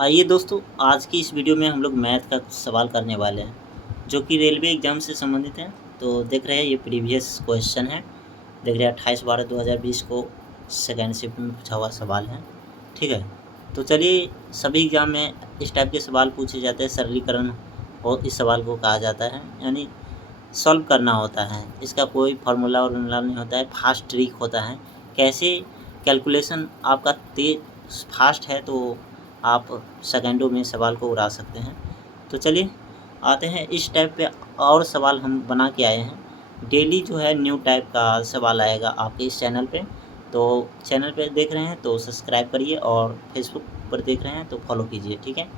आइए दोस्तों, आज की इस वीडियो में हम लोग मैथ का कुछ सवाल करने वाले हैं जो कि रेलवे एग्ज़ाम से संबंधित है। तो देख रहे हैं ये प्रीवियस क्वेश्चन है। देख रहे हैं 28/12/2020 को सेकेंड शिफ्ट में पूछा हुआ सवाल है। ठीक है, तो चलिए, सभी एग्ज़ाम में इस टाइप के सवाल पूछे जाते हैं। सरलीकरण और इस सवाल को कहा जाता है, यानी सॉल्व करना होता है। इसका कोई फार्मूला वार्मूला नहीं होता है, फास्ट ट्रिक होता है। कैसे कैलकुलेशन आपका तेज फास्ट है तो आप सेकंडों में सवाल को उड़ा सकते हैं। तो चलिए आते हैं इस टाइप पे और सवाल हम बना के आए हैं। डेली जो है न्यू टाइप का सवाल आएगा आपके इस चैनल पे। तो चैनल पे देख रहे हैं तो सब्सक्राइब करिए और फेसबुक पर देख रहे हैं तो फॉलो कीजिए, ठीक है।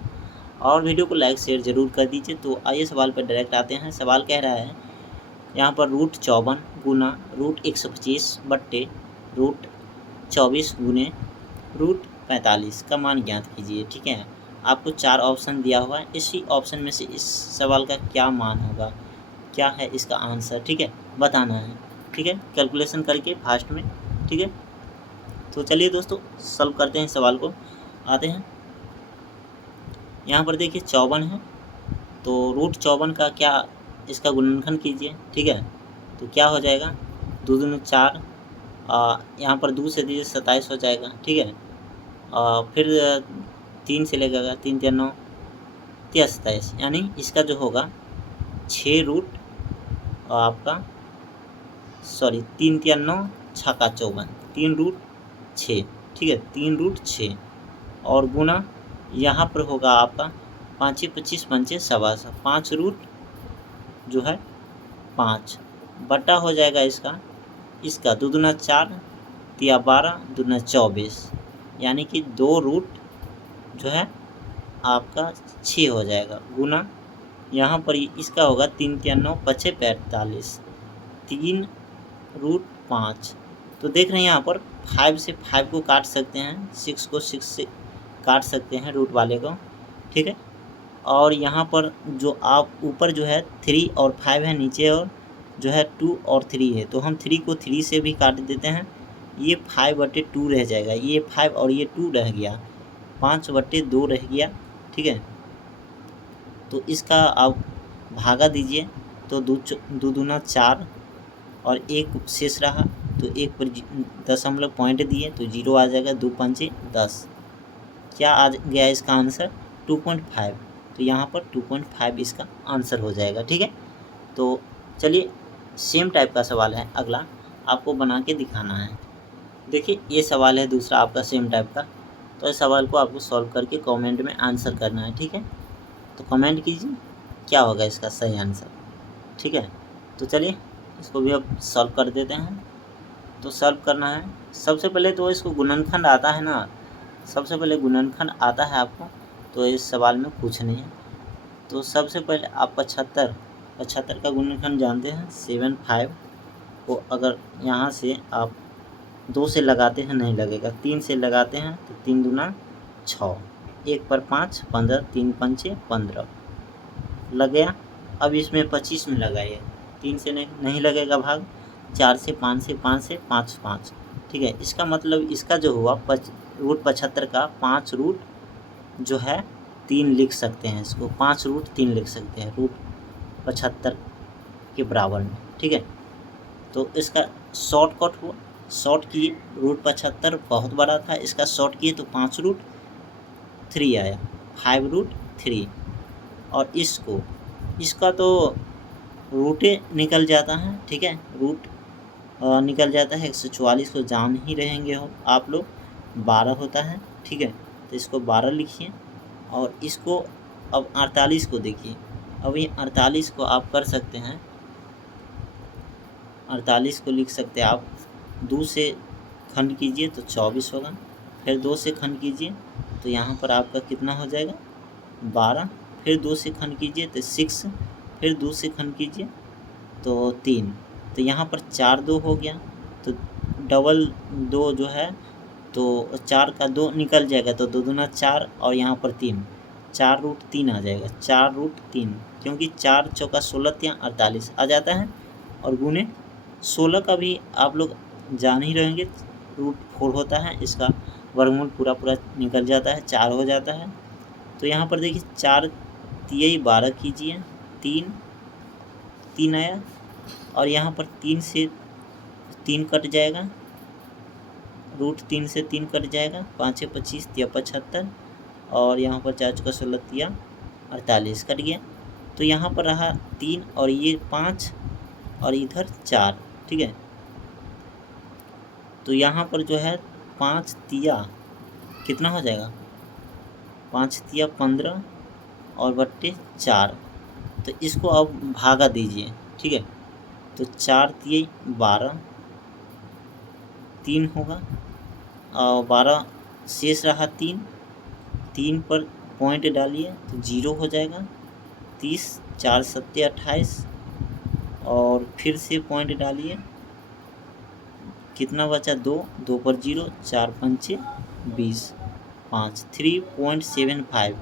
और वीडियो को लाइक शेयर ज़रूर कर दीजिए। तो आइए सवाल पर डायरेक्ट आते हैं। सवाल कह रहा है यहाँ पर √54 गुना √125 बट्टे √24 गुने √45 का मान ज्ञात कीजिए, ठीक है। आपको 4 ऑप्शन दिया हुआ है। इसी ऑप्शन में से इस सवाल का क्या मान होगा, क्या है इसका आंसर, ठीक है, बताना है, ठीक है, कैलकुलेशन करके फास्ट में, ठीक है। तो चलिए दोस्तों सॉल्व करते हैं सवाल को। आते हैं यहाँ पर, देखिए 54 है तो √54 का क्या, इसका गुणनखंड कीजिए, ठीक है। तो क्या हो जाएगा, 2 दूनी 4, यहाँ पर 2 से दीजिए 27 हो जाएगा, ठीक है। फिर 3 से लगेगा, 3 3 9 27, यानी इसका जो होगा 6 रूट आपका 3 3 9 6 का 54, 3√6, ठीक है, 3√6 और गुना यहाँ पर होगा आपका 5 25 5 सवा 5 रूट जो है 5 बटा हो जाएगा इसका 2 दूना 4 तिया 12 दूना 24, यानी कि 2 रूट जो है आपका 6 हो जाएगा, गुना यहाँ पर इसका होगा 3 3 9 5 45, 3√5। तो देख रहे हैं यहाँ पर 5 से 5 को काट सकते हैं, 6 को 6 से काट सकते हैं रूट वाले को, ठीक है। और यहाँ पर जो आप ऊपर जो है 3 और 5 है, नीचे और जो है 2 और 3 है, तो हम 3 को 3 से भी काट देते हैं। ये 5/2 रह जाएगा, ये 5 और ये 2 रह गया, 5/2 रह गया, ठीक है। तो इसका आप भागा दीजिए तो 2 दूना 4 और 1 शेष रहा, तो 1 पर दशमलव पॉइंट दिए तो 0 आ जाएगा, 2 पंचे 10। क्या आ गया इसका आंसर, 2.5। तो यहाँ पर 2.5 इसका आंसर हो जाएगा, ठीक है। तो चलिए सेम टाइप का सवाल है अगला, आपको बना के दिखाना है। देखिए ये सवाल है दूसरा आपका सेम टाइप का। तो इस सवाल को आपको सॉल्व करके कमेंट में आंसर करना है, ठीक है। तो कमेंट कीजिए क्या होगा इसका सही आंसर, ठीक है। तो चलिए इसको भी अब सॉल्व कर देते हैं। तो सॉल्व करना है, सबसे पहले तो इसको गुणनखंड आता है ना, सबसे पहले गुणनखंड आता है आपको, तो इस सवाल में कुछ नहीं है। तो सबसे पहले आप 75 का गुणनखंड जानते हैं, 7 5 को अगर यहाँ से आप 2 से लगाते हैं नहीं लगेगा, 3 से लगाते हैं तो 3 दूना 6, 1 पर 5 15, 3 पंचे 15 लग गया। अब इसमें 25 में लगाइए, 3 से नहीं लगेगा भाग, 4 से 5 से 5 से 5 5, ठीक है। इसका मतलब इसका जो हुआ √75 का 5 रूट जो है 3 लिख सकते हैं, इसको 5√3 लिख सकते हैं √75 के बराबर में, ठीक है। तो इसका शॉर्टकट हुआ, शॉर्ट किए, √75 बहुत बड़ा था, इसका शॉर्ट किए तो 5√3 आया, 5√3। और इसका तो रूटे निकल जाता है, ठीक है, रूट निकल जाता है। 144 को जान ही रहेंगे हो आप लोग, 12 होता है, ठीक है। तो इसको 12 लिखिए और इसको अब 48 को देखिए। अब ये 48 को आप कर सकते हैं, 48 को लिख सकते हैं आप, 2 से खंड कीजिए तो 24 होगा, फिर 2 से खंड कीजिए तो यहाँ पर आपका कितना हो जाएगा 12, फिर 2 से खंड कीजिए तो 6, फिर 2 से खंड कीजिए तो 3, तो यहाँ पर 4 2 हो गया, तो डबल 2 जो है तो 4 का 2 निकल जाएगा, तो 2 दूना 4 और यहाँ पर 3, 4√3 आ जाएगा, 4√3, क्योंकि 4 चौका 16 या 48 आ जाता है। और गुने 16 का भी आप लोग जान ही रहेंगे, √4 होता है, इसका वर्गमूल पूरा निकल जाता है, 4 हो जाता है। तो यहाँ पर देखिए 4 तिहाई 12 कीजिए, 3 आया, और यहाँ पर 3 से 3 कट जाएगा, √3 से 3 कट जाएगा, 5 25 तिया 75, और यहाँ पर 4 चौका 16 तिया 48 कट गया। तो यहाँ पर रहा 3 और ये 5 और इधर 4, ठीक है। तो यहाँ पर जो है 5 तिया कितना हो जाएगा, 5 तिया 15 और बट्टे 4। तो इसको अब भागा दीजिए, ठीक है। तो 4 तिया 12, 3 होगा और 12 शेष रहा 3 पर पॉइंट डालिए तो 0 हो जाएगा। 30, 4 सत्ते 28 और फिर से पॉइंट डालिए, कितना बचा 2 पर 0, 4 पंचे 20, 5 3.75।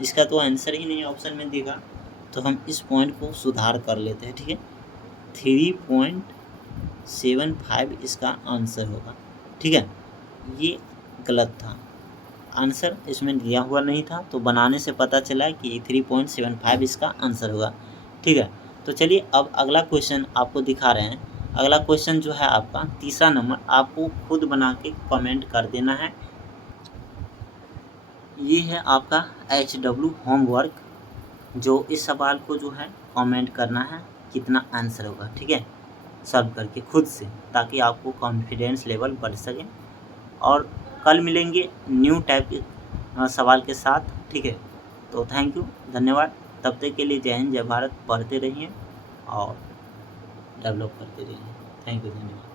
इसका तो आंसर ही नहीं ऑप्शन में देगा, तो हम इस पॉइंट को सुधार कर लेते हैं, ठीक है। 3.75 इसका आंसर होगा, ठीक है। ये गलत था, आंसर इसमें दिया हुआ नहीं था, तो बनाने से पता चला कि 3.75 इसका आंसर होगा, ठीक है। तो चलिए अब अगला क्वेश्चन आपको दिखा रहे हैं। अगला क्वेश्चन जो है आपका तीसरा नंबर, आपको खुद बना के कमेंट कर देना है। ये है आपका HW होमवर्क, जो इस सवाल को जो है कमेंट करना है कितना आंसर होगा, ठीक है, सॉल्व करके खुद से, ताकि आपको कॉन्फिडेंस लेवल बढ़ सके। और कल मिलेंगे न्यू टाइप के सवाल के साथ, ठीक है। तो थैंक यू, धन्यवाद। तब तक के लिए जय हिंद, जय भारत। पढ़ते रहिए और डेवलप करते रहिए। थैंक यू, धन्यवाद।